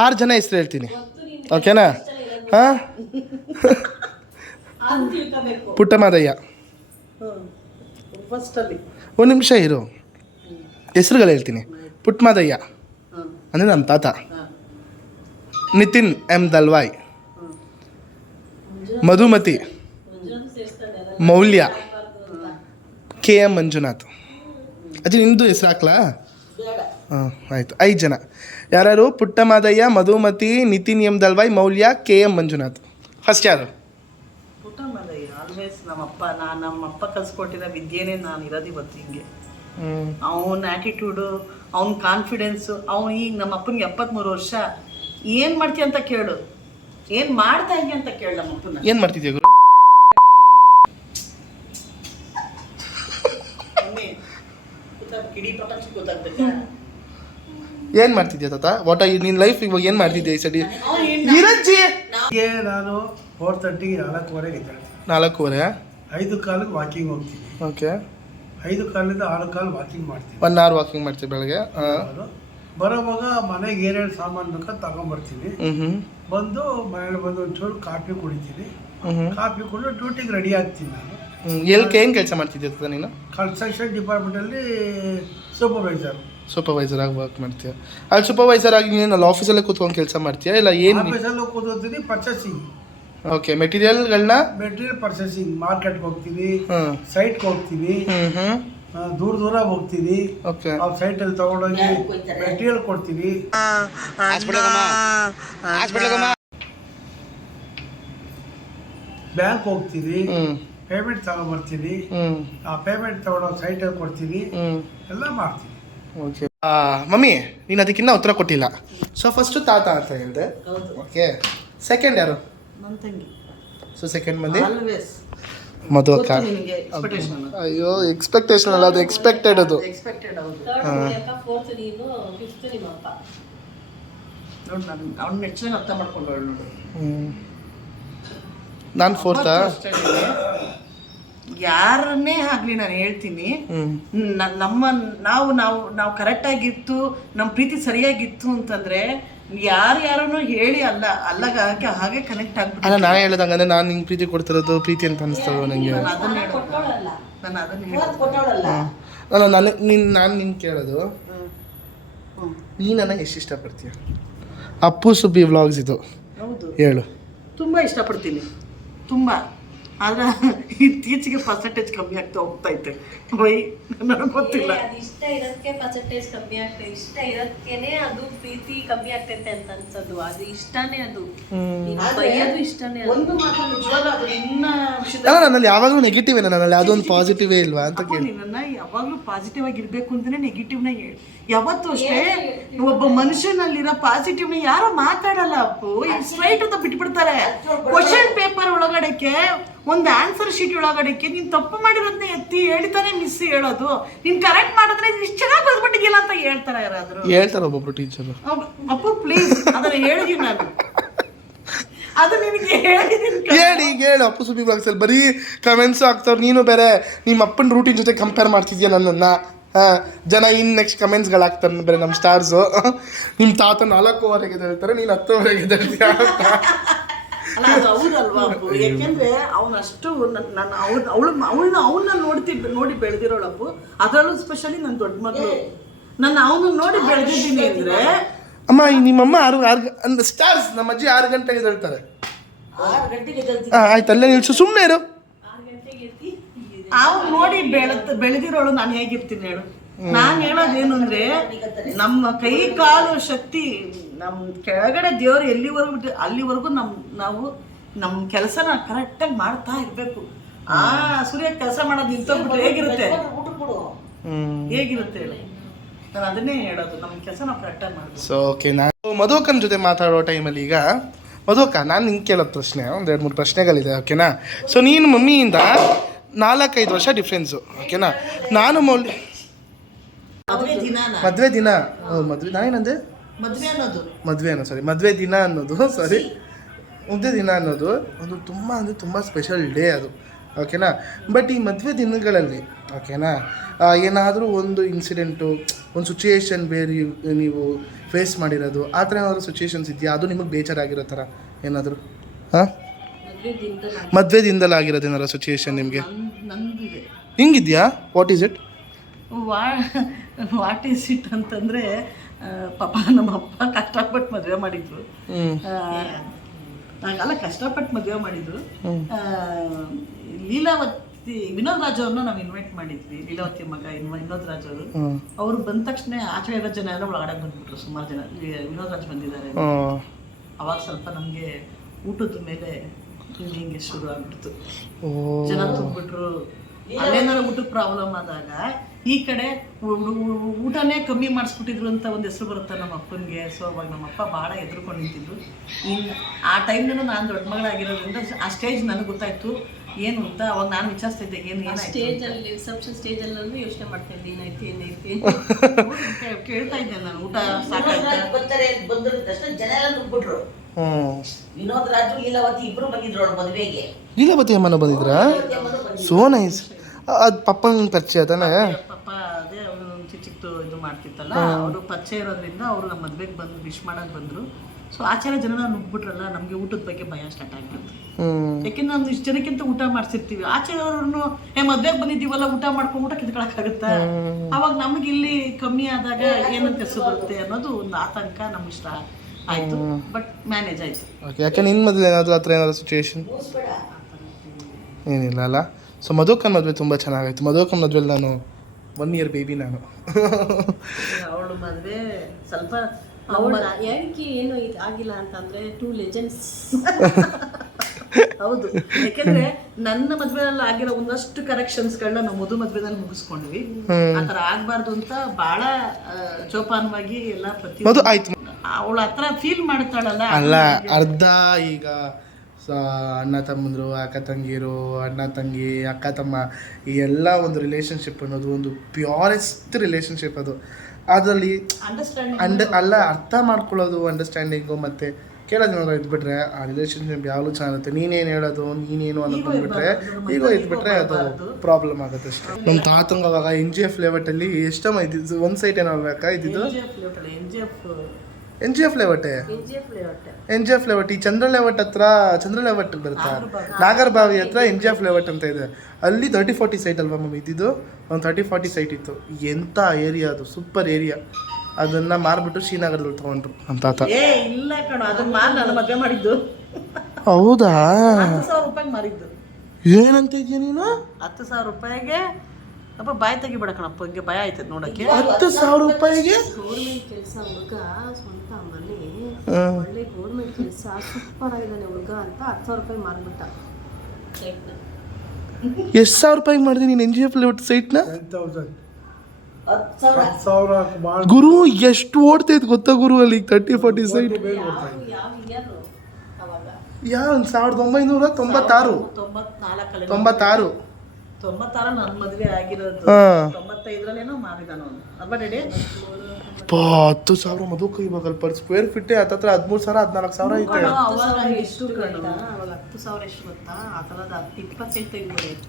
6 ಜನ ಹೆಸರು ಹೇಳ್ತೀನಿ, ಓಕೆನಾ? ಹಾಂ, ಪುಟ್ಟಮಾದಯ್ಯ. ಒಂದು ನಿಮಿಷ ಇರು, ಹೆಸರುಗಳು ಹೇಳ್ತೀನಿ. ಪುಟ್ಟಮಾದಯ್ಯ ಅಂದರೆ ನಮ್ಮ ತಾತ. ನಿತಿನ್ ಎಂ ದಲ್ವಾಯ್, ಮಧುಮತಿ, ಮೌಲ್ಯ, KM ಮಂಜುನಾಥ್. ಅಜ್ಜಿ ನಿಮ್ಮದು ಹೆಸರು ಹಾಕ್ಲಾ? ಹಾಂ, ಆಯಿತು. 5 ಜನ ಯಾರು? ಪುಟ್ಟಮಾದಯ್ಯ, ಮಧುಮತಿ, ನಿತಿನ್ ಎಂ ದಲ್ವಾಯ್, ಮೌಲ್ಯ, KM ಮಂಜುನಾಥ್. ಫಸ್ಟ್ ಯಾರು? ಪುಟ್ಟಮಾದಯ್ಯ. ಆಲ್ವೇಸ್ ನಮ್ಮಪ್ಪ ಕಲ್ಸ್ಕೊಟ್ಟಿರೋ ವಿದ್ಯೆನೇ ನಾನು ಇರೋದು ಇವತ್ತು ಹಿಂಗೆ. ಅವನ ಆ್ಯಟಿಟ್ಯೂಡು, ಅವನ ಕಾನ್ಫಿಡೆನ್ಸು. ಅವನು ಈಗ ನಮ್ಮ ಅಪ್ಪನಿಗೆ 73 ವರ್ಷ. ಏನು ಮಾಡ್ತೀಯ ಅಂತ ಕೇಳು, ಏನು ಮಾಡ್ತಾ ಇದೀಯ ಅಂತ ಕೇಳು ನಮ್ಮ ಅಪ್ಪನ. ಏನು ಮಾಡ್ತಿದ್ಯಾ ಗುರು? ಕಿಡಿ ಪ್ರಪಂಚ ಗೊತ್ತಾಗ್ಬೇಕಾ? ಏನು ಮಾಡ್ತಿದ್ಯಾ ತಾತ? ವಾಟ್ ನಿನ್ನ ಲೈಫ್ ಇವಾಗ ಏನು ಮಾಡ್ತಿದ್ಯಾ ಈ ಸಡಿ? ಇರಜ್ಜಿ ನಾನು 4:30ಗೆ 4:15 ಇದ್ದಾಳೆ. 4:15. 5 ಕಾಲಕ್ಕೆ ವಾಕಿಂಗ್ ಹೋಗ್ತೀನಿ. ಓಕೆ, 5 ಕಾಲಿಂದ 6 ಕಾಲು ವಾಕಿಂಗ್ ಮಾಡ್ತೀನಿ. 1 ಅವರ್ ವಾಕಿಂಗ್ ಮಾಡ್ತೀವಿ ಬೆಳಗ್ಗೆ. ಅದು ಬರೋವಾಗ ಮನೆಗೆ ಏನೇನು ಸಾಮಾನು ಬೇಕಾದ್ರೆ ತಗೊಂಬರ್ತೀನಿ. ಬಂದು ಮನೇಲಿ ಬಂದು ಒಂಚೂರು ಕಾಫಿ ಕುಡಿತೀನಿ. ಕಾಫಿ ಕುಡಿದು ಡ್ಯೂಟಿಗೆ ರೆಡಿ ಆಗ್ತೀನಿ ನಾನು. ಏನು ಕೆಲಸ ಮಾಡ್ತಿದ್ಯಾ ತಾತ ನೀನು? ಕನ್ಸ್ಟ್ರಕ್ಷನ್ ಡಿಪಾರ್ಟ್ಮೆಂಟಲ್ಲಿ ಸೂಪರ್ವೈಸರ್ ಆಗಿ ವರ್ಕ್ ಮಾಡ್ತೀಯಾ? ಅಲ್ಲಿ ಸೂಪರ್ವೈಸರ್ ಆಗಿ ನೀನು ಅಲ್ಲಿ ಆಫೀಸಲ್ಲೇ ಕೂತ್ಕೊಂಡು ಕೆಲಸ ಮಾಡ್ತೀಯಾ ಇಲ್ಲ ಏನು? ಆಫೀಸಲ್ಲೂ ಕೂತ್ಕೊತೀನಿ. ಪರ್ಚೇಸಿಂಗ್, ಓಕೆ, ಮೆಟೀರಿಯಲ್ ಪರ್ಚೇಸಿಂಗ್, ಮಾರ್ಕೆಟ್ಗೆ ಹೋಗ್ತೀನಿ, ಸೈಟ್ಗೆ ಹೋಗ್ತೀನಿ, ದೂರ ಹೋಗ್ತೀನಿ. ಓಕೆ, ಆ ಸೈಟಲ್ಲಿ ತಗೊಂಡೋಗಿ ಮೆಟೀರಿಯಲ್ ಕೊಡ್ತೀನಿ. ಬ್ಯಾಂಕ್ ಹೋಗ್ತೀನಿ, ಪೇಮೆಂಟ್ ತಗೊಂಡ್ಬರ್ತೀನಿ. ಆ ಪೇಮೆಂಟ್ ತಗೊಂಡೋಗಿ ಸೈಟಲ್ಲಿ ಕೊಡ್ತೀನಿ, ಎಲ್ಲ ಮಾಡ್ತೀನಿ. ಓಕೆ. ಮಮ್ಮಿ ನೀನು ಅದಕ್ಕಿನ್ನ ಉತ್ತರ ಕೊಟ್ಟಿಲ್ಲ. ಸೊ ಫಸ್ಟು ತಾತ ಅಂತ ಹೇಳಿದೆ. ಓಕೆ, ಸೆಕೆಂಡ್ ಯಾರು? ನನ್ನ ತಂಗಿ. ಸೊ ಸೆಕೆಂಡ್ ಮಂದಿ ಆಲ್ವೇಸ್ ಮಧುವಕ್ಕ. ನಿನಗೆ ಎಕ್ಸ್ಪೆಕ್ಟೇಷನ್. ಅಯ್ಯೋ, ಎಕ್ಸ್ಪೆಕ್ಟೇಷನ್ ಅಲ್ಲ, ಅದು ಎಕ್ಸ್ಪೆಕ್ಟೆಡ್. ಅದು ಎಕ್ಸ್ಪೆಕ್ಟೆಡ್. ಹೌದು. ನೋಡಿ ಅವ್ನ ನೆಚ್ಚಿನ ಅರ್ಥ ಮಾಡ್ಕೊಂಡವಳು ನೋಡು. ನಾನು 4th. ಯಾರನ್ನೇ ಆಗಲಿ ನಾನು ಹೇಳ್ತೀನಿ, ನಮ್ಮ ನಾವು ಕರೆಕ್ಟಾಗಿತ್ತು, ನಮ್ಮ ಪ್ರೀತಿ ಸರಿಯಾಗಿತ್ತು ಅಂತಂದ್ರೆ ಯಾರನ್ನು ಹೇಳಿ ಅಲ್ಲಗಾಕೆ ಹಾಗೆ ಕನೆಕ್ಟ್ ಆಗ್ಬಿಟ್ಟು. ಅಲ್ಲ, ನಾನು ಹೇಳ್ದಂಗಂದ್ರೆ ನಾನು ನಿಂಗೆ ಪ್ರೀತಿ ಕೊಡ್ತಿರೋದು ಪ್ರೀತಿ ಅಂತ ಅನಿಸ್ತಲ್ವ ನನಗೆ? ನಾನು ಅದನ್ನ ನಾನು ನಿನ್ನ ಕೇಳೋದು, ನೀ ನನಗೆ ಎಷ್ಟು ಇಷ್ಟಪಡ್ತೀಯ? ಅಪ್ಪು ಸುಬ್ಬಿ ವ್ಲಾಗ್ಸ್ ಇದು. ಹೌದು, ಹೇಳು. ತುಂಬ ಇಷ್ಟಪಡ್ತೀನಿ, ತುಂಬ. ಆದ್ರೆ ಇತ್ತೀಚೆಗೆ ಪರ್ಸೆಂಟೇಜ್ ಕಮ್ಮಿ ಆಗ್ತಾ ಹೋಗ್ತೈತೆ ವೈ ನನಗೆ ಗೊತ್ತಿಲ್ಲ. ಅದು ಇಷ್ಟ ಇರೋದಕ್ಕೆ ಪರ್ಸೆಂಟೇಜ್ ಕಮ್ಮಿ ಆಗ್ತದೆ, ಇಷ್ಟ ಇರೋದಕ್ಕೇನೆ ಅದು ಪ್ರೀತಿ ಕಮ್ಮಿ ಆಗ್ತೈತೆ ಅಂತ ಅನ್ಸೋದು. ಅದು ಇಷ್ಟನೇ, ಅದು ಬೈಯೋದು ಇಷ್ಟನೇ. ಒಂದು ಮಾತ್ರ ನಿಜವಾಗ್ಲೂ ಅದು ನಿನ್ನ ವಿಷಯದಲ್ಲಿ ಅಲ್ಲ ನನ್ನಲ್ಲಿ ಯಾವಾಗಲೂ ನೆಗೆಟಿವ್ ನನ್ನಲ್ಲಿ ಯಾವುದೋ ಒಂದು ಪಾಸಿಟಿವೇ ಇಲ್ವಾ ಅಂತ ಕೇಳಿ. ನಿನ್ನ ಯಾವಾಗಲೂ ಪಾಸಿಟಿವ್ ಆಗಿ ಇರ್ಬೇಕು ಅಂತಾನೆ ನೆಗೆಟಿವ್ನ ಹೇಳಿ. ಯಾವತ್ತೂ ಅಷ್ಟೇ ಒಬ್ಬ ಮನುಷ್ಯನಲ್ಲಿರೋ ಪಾಸಿಟಿವ್ನ ಯಾರು ಮಾತಾಡಲ್ಲ ಅಪ್ಪು. ಸ್ಟ್ರೈಟ್ ಅಂತ ಬಿಟ್ಬಿಡ್ತಾರೆ. ಕ್ವಶನ್ ಪೇಪರ್ ಒಳಗಡೆಗೆ ಒಂದು ಆನ್ಸರ್ ಶೀಟ್ ಒಳಗಡೆಗೆ ನೀನ್ ತಪ್ಪು ಮಾಡಿರೋದನ್ನ ಎತ್ತಿ ಹೇಳ್ತಾನೆ ಮಿಸ್ ಹೇಳೋದು. ನೀನ್ ಕರೆಕ್ಟ್ ಮಾಡಿದ್ರೆ ಇಷ್ಟು ಚೆನ್ನಾಗಿ ಬರ್ಬಿಟ್ಟಿಗಿಲ್ಲ ಅಂತ ಹೇಳ್ತಾರೆ ಯಾರಾದ್ರು. ಹೇಳ್ತಾರೆ ಒಬ್ಬೊಬ್ರು ಟೀಚರು. ಅಪ್ಪು ಪ್ಲೀಸ್ ಅದನ್ನ ಹೇಳಿದೀನಿ ನಾನು, ಅದು ನಿನಗೆ ಹೇಳಿದೀನಿ. ಹೇಳು ಅಪ್ಪು ಸುಬ್ಬಿ ಬ್ಲಾಗ್ಸಲ್ಲಿ ಬರೀ ಕಮೆಂಟ್ಸ್ ಆಗ್ತಾವ್ರು. ನೀನು ಬೇರೆ ನಿಮ್ಮ ಅಪ್ಪನ ರೂಟೀನ್ ಜೊತೆ ಕಂಪೇರ್ ಮಾಡ್ತಿದ್ಯಾ ನನ್ನನ್ನು. ಜನ ಇನ್ನು ನೆಕ್ಸ್ಟ್ ಕಮೆಂಟ್ಸ್ಗಳು ಹಾಕ್ತಾರೆ ಬೇರೆ ನಮ್ಮ ಸ್ಟಾರ್ಸು. ನಿಮ್ಮ ತಾತ 4:15 ಹೇಳ್ತಾರೆ, ನೀನು 10:15 ಹೇಳ್ತೀಯ ಅಂತ. ಅಲ್ಲ ಅದು ಹೌದಲ್ವಾ ಅಪ್ಪು? ಯಾಕೆಂದ್ರೆ ಅವನಷ್ಟು ಅವಳನ್ನ ನೋಡಿ ಬೆಳೆದಿರೋಳು ಅಪ್ಪು. ಅದರಲ್ಲೂ ಸ್ಪೆಷಲಿ ನನ್ನ ದೊಡ್ಡ ಮಗಳು, ನಾನು ಅವನನ್ನ ನೋಡಿ ಬೆಳೆದಿದ್ದೀನಿ ಅಂದ್ರೆ. ಅಮ್ಮ ನಿಮ್ಮಮ್ಮ 6 ಅಂದ್ರೆ ಸ್ಟಾರ್ಸ್ ನಮ್ಮ ಅಜ್ಜಿ 6 ಗಂಟೆಗೆ ಹೇಳ್ತಾರೆ. 6 ಗಂಟೆಗೆ ಆಯ್ತು ಅಲ್ಲೇ ನಿಲ್ಸು, ಸುಮ್ಮನೆ ಇರು. ಅವ್ನು ನೋಡಿ ಬೆಳೆದಿರೋಳು ನಾನು ಹೇಗಿರ್ತೀನಿ ಹೇಳು. ನಾನು ಹೇಳೋದೇನು ಅಂದ್ರೆ ನಮ್ಮ ಕೈ ಕಾಲು ಶಕ್ತಿ ನಮ್ಮ ಕೆಳಗಡೆ ದೇವರು ಎಲ್ಲಿವರೆಗೂ ಬಿಟ್ಟು ಅಲ್ಲಿವರೆಗೂ ನಾವು ನಮ್ಮ ಕೆಲಸನ ಕರೆಕ್ಟಾಗಿ ಮಾಡ್ತಾ ಇರಬೇಕು. ಆ ಸೂರ್ಯ ಕೆಲಸ ಮಾಡೋದು ನಿಂತೋಗ್ಬಿಟ್ರೆ ಹೇಗಿರುತ್ತೆ ಹೇಳು. ನಾನು ಅದನ್ನೇ ಹೇಳೋದು, ನಮ್ಮ ಕೆಲಸ ನಾವು ಕರೆಕ್ಟಾಗಿ ಮಾಡಬೇಕು. ಸೊ ಓಕೆ, ನಾನು ಮಧುಕನ ಜೊತೆ ಮಾತಾಡೋ ಟೈಮಲ್ಲಿ ಈಗ ಮಧುಕ ನಾನು ನಿಂಗೆ ಕೇಳೋದು ಪ್ರಶ್ನೆ, 1-2-3 ಪ್ರಶ್ನೆಗಳಿದೆ ಓಕೆನಾ. ಸೊ ನೀನು ಮಮ್ಮಿಯಿಂದ 4-5 ವರ್ಷ ಡಿಫ್ರೆನ್ಸು ಓಕೆನಾ. ನಾನು ಮದುವೆ ದಿನ ನಾನೇನಂದೆ ಮದುವೆ ದಿನ ಅನ್ನೋದು ಅದು ತುಂಬ ಸ್ಪೆಷಲ್ ಡೇ ಅದು ಓಕೆನಾ. ಬಟ್ ಈ ಮದುವೆ ದಿನಗಳಲ್ಲಿ ಓಕೆನಾ ಏನಾದರೂ ಒಂದು ಇನ್ಸಿಡೆಂಟು, ಒಂದು ಸಿಚುಯೇಷನ್ ಬೇರೆ ನೀವು ಫೇಸ್ ಮಾಡಿರೋದು, ಆ ಥರ ಏನಾದರೂ ಸಿಚುಯೇಷನ್ಸ್ ಇದೆಯಾ? ಅದು ನಿಮಗೆ ಬೇಜಾರಾಗಿರೋ ಥರ ಏನಾದರೂ? ಹಾಂ, ಮದುವೆ ದಿನದಲ್ಲಿ ಆಗಿರೋದು ಏನಾರ ಸಿಚುಯೇಷನ್ ನಿಮಗೆ ಹಿಂಗಿದೆಯಾ? ವಾಟ್ ಈಸ್ ಇಟ್ ಅಂತಂದರೆ ಪಾಪ ನಮ್ಮಪ್ಪ ಕಷ್ಟಪಟ್ಟು ಮದುವೆ ಮಾಡಿದ್ರು. ಕಷ್ಟಪಟ್ಟು ಮದುವೆ ಮಾಡಿದ್ರು. ಲೀಲಾವತಿ ವಿನೋದ್ ರಾಜ್ ಅವ್ರನ್ನ ನಾವು ಇನ್ವೈಟ್ ಮಾಡಿದ್ವಿ. ಲೀಲಾವತಿ ಮಗ ವಿನೋದ್ ರಾಜ್ ಅವರು. ಅವ್ರು ಬಂದ ತಕ್ಷಣ ಆಚೆ ಇರೋ ಜನ ಎಲ್ಲ ಒಳಗಡೆ ಬಂದ್ಬಿಟ್ರು. ಸುಮಾರು ಜನ ವಿನೋದ್ ರಾಜ್ ಬಂದಿದ್ದಾರೆ. ಅವಾಗ ಸ್ವಲ್ಪ ನಮಗೆ ಊಟದ ಮೇಲೆ ಹಿಂಗೆ ಶುರು ಆಗ್ಬಿಡ್ತು. ಜನ ತುಂಬಿಟ್ರು. ಅಲ್ಲೇನಾದ್ರು ಊಟಕ್ಕೆ ಪ್ರಾಬ್ಲಮ್ ಆದಾಗ ಈ ಕಡೆ ಊಟನೇ ಕಮ್ಮಿ ಮಾಡಿಸ್ಬಿಟ್ಟಿದ್ರು ಅಂತ ಒಂದು ಹೆಸರು ಬರುತ್ತೆ ನಮ್ಮ ಅಪ್ಪನಿಗೆ. ಸೊ ಅವಾಗ ನಮ್ಮಪ್ಪ ಭಾಳ ಎದುರ್ಕೊಂಡು ನಿಂತಿದ್ರು. ಇನ್ನು ಆ ಟೈಮ್ನೂ ನಾನು ದೊಡ್ಡ ಮಗಳಾಗಿರೋದ್ರಿಂದ ಆ ಸ್ಟೇಜ್ ನನಗೆ ಗೊತ್ತಾಯ್ತು ಏನು ಅಂತ. ಅವಾಗ ನಾನು ವಿಚಾರಿಸ್ತಾ ಇದ್ದೆ ಏನು ಸ್ಟೇಜಲ್ಲಿ ರಿಸೆಪ್ಷನ್ ಸ್ಟೇಜಲ್ಲಿ ಯೋಚನೆ ಮಾಡ್ತಾ ಇದ್ದೆ ಏನೈತಿ ಕೇಳ್ತಾ ಇದ್ದೆ ನಾನು. ಊಟ ಸಾಕಾಯ್ತು ಬಂದ್ರು ತಕ್ಷಣ ಜನ ಎಲ್ಲ ನುಗ್ಬಿಟ್ರು. ವಿನೋದ್ ರಾಜು ಲೀಲಾವತಿ ಇಬ್ರು ಬಂದಿದ್ರು ಅವ್ರ ಮದುವೆಗೆ. ಲೀಲಾವತಿ ಅಮ್ಮನ ಬಂದಿದ್ರಾ? So nice. ಅದು ಪಪ್ಪನ ಪರಿಚಯ ತಾನೆ? ಪಪ್ಪ ಅದೇ ಅವರು ಚಿಕ್ಕದು ಇದು ಮಾಡ್ತಿತ್ತಲ್ಲ, ಅವರು ಪರಿಚಯ ಇರೋದ್ರಿಂದ ಅವರು ನಮ್ಮ ಮದುವೆಗೆ ಬಂದು ವಿಶ್ ಮಾಡೋಕೆ ಬಂದರು. ಸೊ ಆಚಾರ ಜನ ನುಗ್ಬಿಟ್ರಲ್ಲ, ನಮಗೆ ಊಟದ ಬಗ್ಗೆ ಭಯ ಸ್ಟಾರ್ಟ್ ಆಗ್ಬಿಡ್ತು. ಯಾಕೆಂದ್ರೆ ನಾವು ಇಷ್ಟು ಜನಕ್ಕಿಂತ ಊಟ ಮಾಡಿಸಿರ್ತೀವಿ. ಆಚಾರ್ಯವ್ರನ್ನು ಮದುವೆಗೆ ಬಂದಿದ್ದೀವಲ್ಲ ಊಟ ಮಾಡ್ಕೊಂಡು ಊಟ ಕಿತ್ಕೊಳಕ್ಕಾಗುತ್ತಾ? ಅವಾಗ ನಮಗೆ ಇಲ್ಲಿ ಕಮ್ಮಿ ಆದಾಗ ಏನಂತ ಹೆಸರು ಬರುತ್ತೆ ಅನ್ನೋದು ಒಂದು ಆತಂಕ ನಮ್ಗೆ ಇಷ್ಟ ಆಯಿತು. ಬಟ್ ಮ್ಯಾನೇಜ್ ಆಯಿತು. ಓಕೆ, ಯಾಕೆ ನಿನ್ನ ಮದುವೆ ಏನಾದರೂ ಆ ಥರ ಏನಾದರೂ ಸಿಚುಯೇಷನ್ ಏನಿಲ್ಲ ಅಲ್ಲ? ಸೊ ಮಧುಕನ್ ಮದುವೆ ತುಂಬ ಚೆನ್ನಾಗಾಯ್ತು. ಮಧುಕನ್ ಮದುವೆಲಿ ನಾನು 1 year ಬೇಬಿ ನಾನು. ಅವಳು ಮದುವೆ ಸ್ವಲ್ಪ ಅವಳ ಯಾಕೆ ಏನು ಇದು ಆಗಿಲ್ಲ ಅಂತಂದರೆ 2 legends. ಹೌದು, ಯಾಕೆಂದ್ರೆ ನನ್ನ ಮದುವೆನಲ್ಲಿ ಆಗಿರೋ ಒಂದಷ್ಟು ಕರೆಕ್ಷನ್ಸ್ಗಳನ್ನ ನಾವು ಮದುವೆನಲ್ಲಿ ಮುಗಿಸ್ಕೊಂಡ್ವಿ. ಆ ಥರ ಆಗಬಾರ್ದು ಅಂತ ಭಾಳ ಜೋಪಾನವಾಗಿ ಎಲ್ಲ ಪ್ರತಿ ಆಯ್ತು. ಅವಳ ಹತ್ರ ಫೀಲ್ ಮಾಡ್ತಾಳಲ್ಲ ಅಲ್ಲ, ಅರ್ಧ ಈಗ ಅಣ್ಣ ತಮ್ಮಂದರು, ಅಕ್ಕ ತಂಗಿರು, ಅಣ್ಣ ತಂಗಿ, ಅಕ್ಕ ತಮ್ಮ, ಈ ಎಲ್ಲ ಒಂದು ರಿಲೇಷನ್ಶಿಪ್ ಅನ್ನೋದು ಒಂದು ಪ್ಯೂರೆಸ್ಟ್ ರಿಲೇಷನ್ಶಿಪ್. ಅದು ಅದರಲ್ಲಿ ಅರ್ಥ ಮಾಡ್ಕೊಳ್ಳೋದು, ಅಂಡರ್ಸ್ಟ್ಯಾಂಡಿಂಗು ಮತ್ತು ಕೇಳೋದೇನಾದ್ರು ಇದ್ಬಿಟ್ರೆ ಆ ರಿಲೇಷನ್ಶಿಪ್ ಯಾವಾಗಲೂ ಚೆನ್ನಾಗಿರುತ್ತೆ. ನೀನೇನು ಹೇಳೋದು, ನೀನೇನು ಅನ್ನೋದು ಬಂದುಬಿಟ್ರೆ ಈಗ ಇದ್ಬಿಟ್ರೆ ಅದು ಪ್ರಾಬ್ಲಮ್ ಆಗುತ್ತೆ ಅಷ್ಟೇ. ನಮ್ಮ ತಾತಂಗ ಅವಾಗ NGF ಲೇಔಟಲ್ಲಿ ಎಷ್ಟಮ್ಮ ಇದ್ದಿದ್ದು? ಒಂದು ಸೈಟ್ ಏನೋ ಅಲ್ಬೇಕಾ ಇದ್ದಿದ್ದು? NGF ಲೇಔಟೇ. NGF ಲೇಔಟ್ ಈ ಚಂದ್ರ ಲೇಔಟ್ ಹತ್ರ, ಚಂದ್ರ ಲೇಔಟ್ ಬರುತ್ತಾ, ನಾಗರಬಾವಿ ಹತ್ರ NGF ಲೇಔಟ್ ಅಂತ ಇದೆ. ಅಲ್ಲಿ 30-40 ಸೈಟ್ ಅಲ್ವಾ ಮಮ್ಮಿ ಇದ್ದಿದ್ದು? ಒಂದು 30-40 ಸೈಟ್ ಇತ್ತು. ಎಂಥ ಏರಿಯಾ ಅದು, ಸೂಪರ್ ಏರಿಯಾ. ಅದನ್ನು ಮಾರ್ಬಿಟ್ಟು ಶ್ರೀನಗರದಲ್ಲಿ ತೊಗೊಂಡ್ರು ನಮ್ಮ ತಾತ. ಇಲ್ಲ ಕಣ, ಅದನ್ನ ಮಾರಿ ನಾನು ಮದುವೆ ಮಾಡಿದ್ದು. ಹೌದಾ? 10,000 ರೂಪಾಯಿ ಮಾರಿದ್ದು. ಏನಂತ ಇದೀಯ ನೀನು? 10,000 ರೂಪಾಯಿಗೆ ಅಪ್ಪ ಬಾಯಿ ತೆಗಿಬೇಡ ಕಣಪ್ಪ, ಹಂಗೆ ಭಯ ಆಯ್ತದೆ ನೋಡಕ್ಕೆ. 10,000 ರೂಪಾಯಿಗೆ ಗೌರ್ಮೆಂಟ್ ಕೆಲಸ ಹುಡುಗ ಸ್ವಂತ ಮನೆ, ಹ್ಮ್. ಒಳ್ಳೆ ಗೌರ್ಮೆಂಟ್ ಕೆಲಸ, ಸೂಪರ್ ಆಗಿದ್ದಾನೆ ಹುಡುಗ ಅಂತ 10,000 ರೂಪಾಯಿ ಮಾರ್ಬಿಟ್ಟ ಸೈಟ್ನ. ಎಷ್ಟು ಸಾವಿರ ರೂಪಾಯಿಗೆ ಮಾಡಿದೆ ನೀನು NGF ಲೇಔಟ್ ಸೈಟ್ನ? 10,000 10,000 10,000 ಮಾಡಿ ಗುರು ಎಷ್ಟು ಓಡ್ತೈತೆ ಗೊತ್ತಾ ಗುರು ಅಲ್ಲಿ 30-40 ಸೈಟ್? ಬೇಗ ಬರ್ತಾ ಇದೆ. ಯಾವ ಇಯರ್ ಅವಾಗ? ಯಾವ 1996 94 96 96 ನನ್ನ ಮದುವೆ ಆಗಿರೋದು. ಹಾ. 95ರಲ್ಲೇನೋ ಮಾರಿದಾನ ಅವನು ಅಲ್ವಾ ಡ್ಯಾಡಿ? 10,000 ಮದುವೆ ಇವಾಗ ಪರ್ ಸ್ಕ್ವೇರ್ ಫೀಟ್ ಹತ್ತತ್ರ 13,000 14,000 ಐತೆ. ಅವಾಗ ಎಷ್ಟು ಕಣ್ಣು ಅವಾಗ 10,000 ಎಷ್ಟು ಗೊತ್ತಾ? ಆ ಥರದ 20 ಸೈಟ್ ತೆಗಿಬೋದು.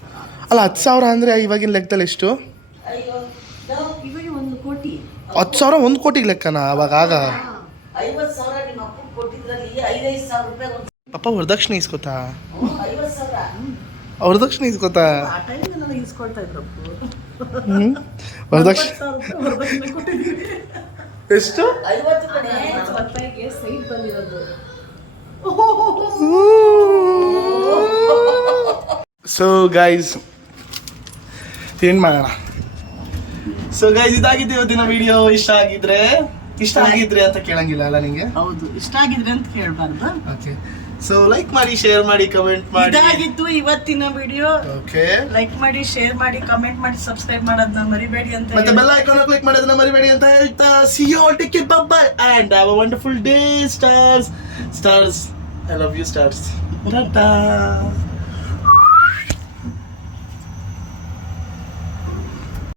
ಅಲ್ಲ 10,000 ಅಂದರೆ ಇವಾಗಿನ ಲೆಕ್ಕದಲ್ಲಿ ಎಷ್ಟು? ಅಯ್ಯೋ ನಾವು ಇವಾಗ 1 ಕೋಟಿ. 10,000 1 ಕೋಟಿಗೆ ಲೆಕ್ಕನ ಅವಾಗ? 50,000 ನಿಮ್ಮ ಅಪ್ಪನ ಕೊಟ್ಟಿದ್ರಲ್ಲಿ 5,000 ರೂಪಾಯಿ ಒಂದು ಪಪ್ಪ ವರದಕ್ಷಿಣೆ ಇಸ್ಕೊತಾ? 50,000 ವರದಕ್ಷಿಣೆ ಇಸ್ಕೊತಾ? ಆ ಟೈಮಿಗೆ ನನಗೆ ಇಸ್ಕೊಳ್ತಾ ಇದ್ರಪ್ಪ. ವರದಕ್ಷಿಣೆ 40,000 ರೂಪಾಯಿ ವರದಕ್ಷಿಣೆ ಕೊಟ್ಟಿದ್ದೀವಿ. ಎಷ್ಟು? 50 ಕಡೆ 50 ರೂಪಾಯಿಗೆ ಸೈಟ್ ಬಂದಿರೋದು. ಸೊ ಗೈಸ್ ಏನು ಮಾಡೋಣ? ಸೊ ಗೈಸ್ ಇದಾಗಿತ್ತು ಇವತ್ತಿನ ವಿಡಿಯೋ. ಇಷ್ಟ ಆಗಿದ್ರೆ ಅಂತ ಕೇಳಂಗಿಲ್ಲ ಅಲ್ಲ ನಿಂಗೆ? ಹೌದು, ಇಷ್ಟ ಆಗಿದ್ರೆ ಅಂತ ಕೇಳಬಾರ್ದು. ಓಕೆ, ಸೊ ಲೈಕ್ ಮಾಡಿ, ಶೇರ್ ಮಾಡಿ, ಕಮೆಂಟ್ ಮಾಡಿ. ಇದಾಗಿತ್ತು ಇವತ್ತಿನ ವಿಡಿಯೋ. ಓಕೆ, ಲೈಕ್ ಮಾಡಿ, ಶೇರ್ ಮಾಡಿ, ಕಮೆಂಟ್ ಮಾಡಿ, ಸಬ್ಸ್ಕ್ರೈಬ್ ಮಾಡೋದನ್ನ ಮರಿಬೇಡಿ ಅಂತ ಮತ್ತೆ ಬೆಲ್ ಐಕಾನ್ ಕ್ಲಿಕ್ ಮಾಡೋದನ್ನ ಮರಿಬೇಡಿ ಅಂತ ಹೇಳ್ತಾ see you all, take care, bye bye and have a wonderful day stars. I love you stars. Ta-ta.